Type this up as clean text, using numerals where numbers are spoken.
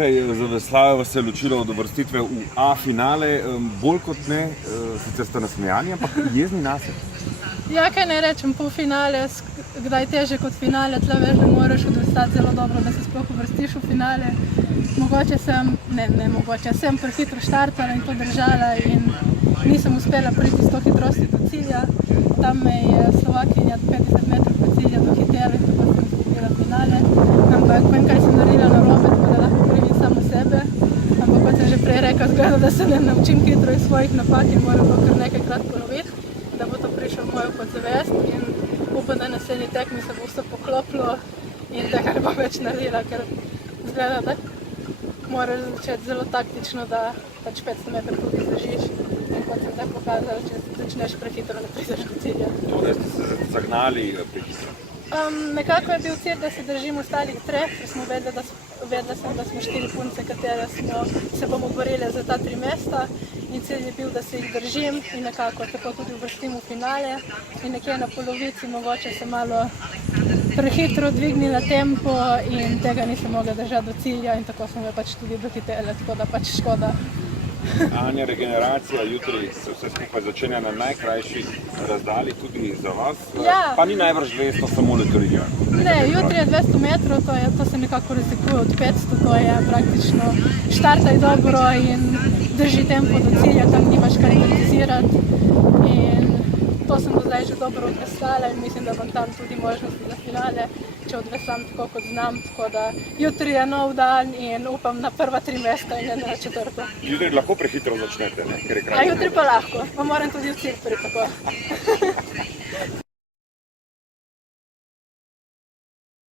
Za veslave vas je ločilo od uvrstitve v A finale, bolj kot ne, sicer ste nasmejani, ampak jezni nase. Ja, kaj ne rečem, polfinale, kdaj teže kot finale, tle veš, da moraš odvestati zelo dobro, da se sploh uvrstiš v finale. Mogoče sem prehitro štartala in to držala in nisem uspela priti s to hitrosti do cilja. Tam me je Slovakinja 50 metrov pred cilja dohitela in tako sem izgubila finale. Ampak vem, kaj sem naredila narobe, tako da lahko krivim samo sebe. Ampak kot sem že prej rekla, zgleda, da se ne naučim hitro iz svojih napak in moram to kar nekajkrat ponoviti, da bo to prišlo v mojo podzavest in upam, da naslednji tekmi se bo vse poklopilo in tega ne bom več naredila, ker zgleda, da moraš začeti zelo taktično, da pač 500 metrov tudi zdržiš. In kot sem zdaj pokazala, če začneš prehitro, ne prideš do cilja. Da ste se zagnali prehitro? Nekako je bil cilj, da se držim ostalih treh, ker smo vedela sem, da smo 4 punce, katere se bomo borili za ta 3 mesta. In cilj je bil, da se jih držim in nekako tako tudi uvrstim v finale. In nekje na polovici mogoče se malo prehitro dvignila tempo in tega nisem mogla držati do cilja in tako sem jo pač tudi dohitela, tako da pač škoda. Anja, regeneracija jutri se vse skupaj začenja na najkrajši razdalji tudi za vas, Ja. Pa ni najbrž 200 samo letorija. Ne, jutri je 200 metrov, to se nekako razlikuje od 500, to je praktično štartaj dobro in drži tempo do cilja, tam nimaš kaj kritizirati. In to sem do zdaj že dobro odveslala in mislim, da bom tam tudi možnosti za finale, če odveslam tako kot znam, tako da jutri je nov dan in upam na prva 3 mesta in ne na 4. Jutri lahko prehitro začnete, ne? Ker je kraj. A jutri pa lahko, pa moram tudi v cilj priti tako.